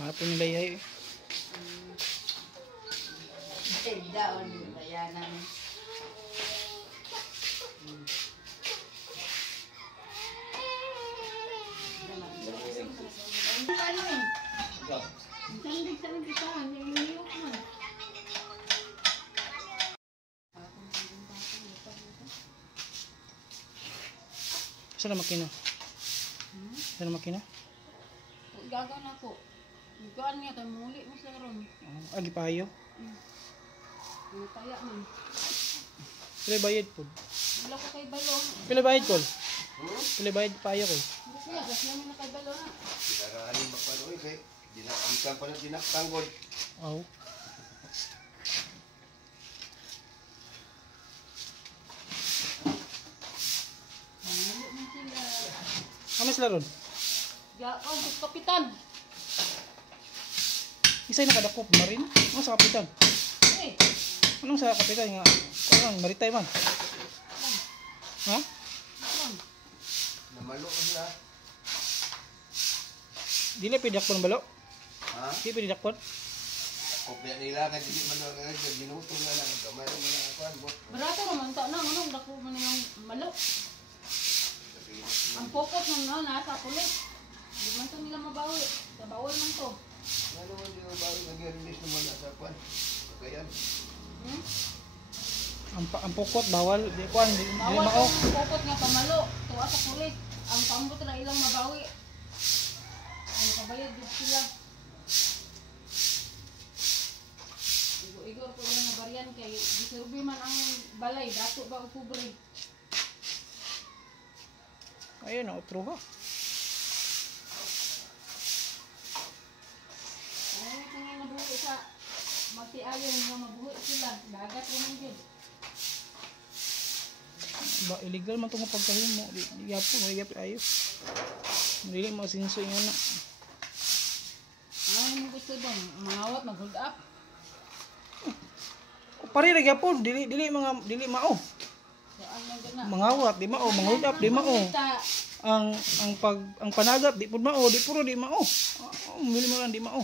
Hapon nila yay. Daon bayanan. Saan na makina? Saan na makina? Gagawin ako. Iguan niya kay muli mo sa ron. Agi payo. Kaya man. Pila bayad po? Wala ko kay balong. Pila bayad ko? Pila bayad payo ko? Kaya gas namin na kay balong na. Dinaraanin magpanoy kay dinakang pa na dinaktanggol. Oo. Kami sila ron? Gaon sa kapitan. Isa'y nakadakop marin? Ano sa kapitan? Eh, Anong sa kapitan nga? Ano maritime man? Ha? Namalo ko sila. Dili pidakpon balo? Ha? Di pidakpon? Kopya nila kay dili man kay ginuto na lang gamay man ang kuan bot. barato naman ta na anong dako man yung malo. Ang focus ng nasa pulis. Di man to nila mabawi. Sa bawal man to. Ano man di ba nag-release naman na sa kuan. Kayan. Ang pukot bawal di kuan di Bawal mao. ang focus nga pamalo. Tuwa sa pulis. Ang pambot na ilang mabawi. Ang kabayad din sila. Igor ko lang na barian kay disurbi man ang balay. Dato ba Oktubre. Ayun na otro ha. Ay, tingin nabuhi sa magtiayon nga mabuhi sila. Dagat naman yun. Ba illegal man tong pagkahimo. Di gapo, may gapo ayo. Dili mo sinso nga na. Ay, mo gusto bang mangawat, mag-hold up. Pare ra gyapon, dili mao. Saan man gana? Mangawat di mao, manghold up di mao. Ang panagat di pud mao, di puro di mao. Mili mo lang di mao.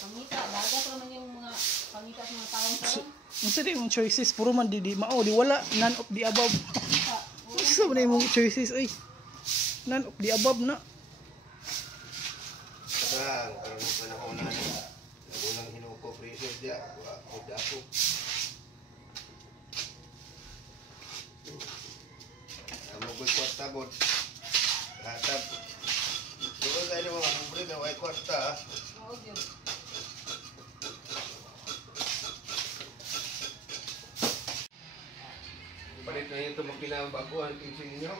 Pangita, dagat naman yung mga pangita sa mga taong karon. Unsa di mong choices puro man di mao, di wala none of the above. Unsa man imong choices ay? None of the above na. Sa karon sa panahon na unang hinuko president dia ako dako. Amo ko kwarta bot. Hatap. Dito tayo mga pobre na way kwarta. Oo, yun. Palit na ito magpinabaguhan kinsing niyo.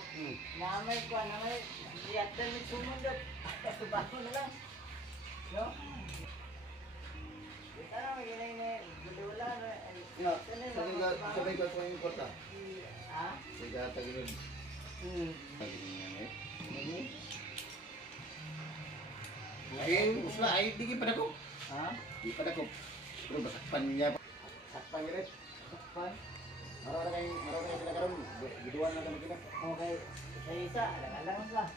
Namay ko, namay. Diyan ni sumundot. Bago na lang. No? Ito na, magiging na. Gudula na. Sabay ka sa yung kwarta. Ha? Sige, tagilid. Ngayon, usla ay di pa dako. Ha? Di pa dako. Pero basakpan niya pa. Sakpan gid. Sakpan? Maro na kay sila karon. Giduan na kami kita. Okay. Sa isa, alang-alang lang.